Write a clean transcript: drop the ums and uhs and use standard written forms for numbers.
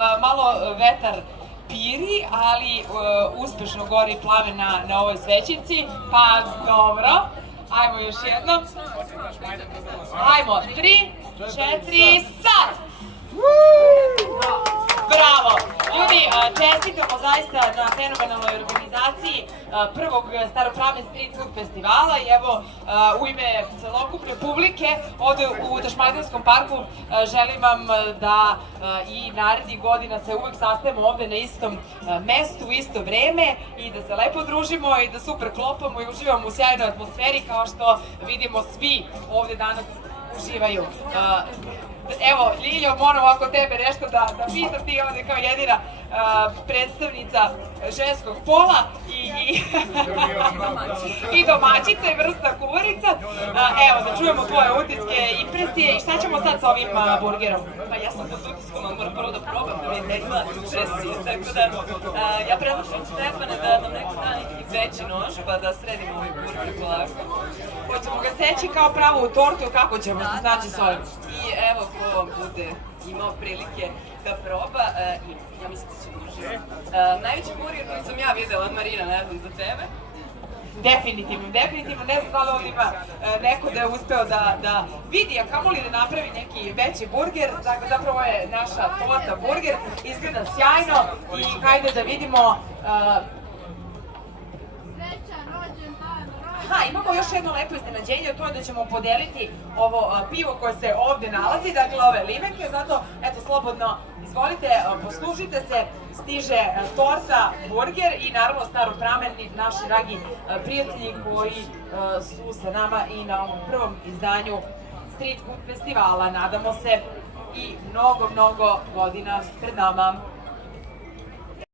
Malo vetar piri, ali uspešno gori plamen na ovoj svećici, pa dobro. Ajmo još jednom. Ajmo, 3, 4, sad! Bravo! Ljudi, čestitamo zaista na fenomenalnoj organizaciji prvog Staropravni street food festivala i evo u ime celokupne publike ovde u Tašmajdanskom parku želim vam da i narednih godina se uvek sastavimo ovde na istom mestu, u isto vreme i da se lepo družimo i da super klopamo i uživamo u sjajnoj atmosferi kao što vidimo svi ovde danas uživaju. Evo, Ljiljo, moram oko tebe nešto da pitam, ti ovde kao jedina predstavnica ženskog pola i domaćica i vrsta kuvarica. Evo, da čujemo tvoje utiske, impresije i šta ćemo sad sa ovim burgerom? Pa ja sam pod utiskom, ali moram prvo da probam da mi ne izgleda impresije, tako da ja predlažem Stefane da nam neko da neki veći nož pa da sredimo ovaj burger polako. Hoćemo ga seći kao pravo u tortu, kako ćemo se snaći s ovim? I evo ko bude imao prilike da proba, ja mislim da će uživa. Najveći burger koji sam ja videla od Marina, ne znam, za tebe. Definitivno, ne znam da li ovdje ima neko da je uspeo da vidi, a kamoli da napravi neki veći burger, dakle zapravo je naša torta burger, izgleda sjajno i hajde da vidimo. Imamo još jedno lepo iznenađenje, to je da ćemo podeliti ovo pivo koje se ovde nalazi, dakle ove limenke, zato eto slobodno izvolite, poslužite se, stiže torta, burger i naravno Staropramenni, naši dragi prijatelji koji su sa nama i na ovom prvom izdanju Street Food festivala. Nadamo se i mnogo godina pred nama.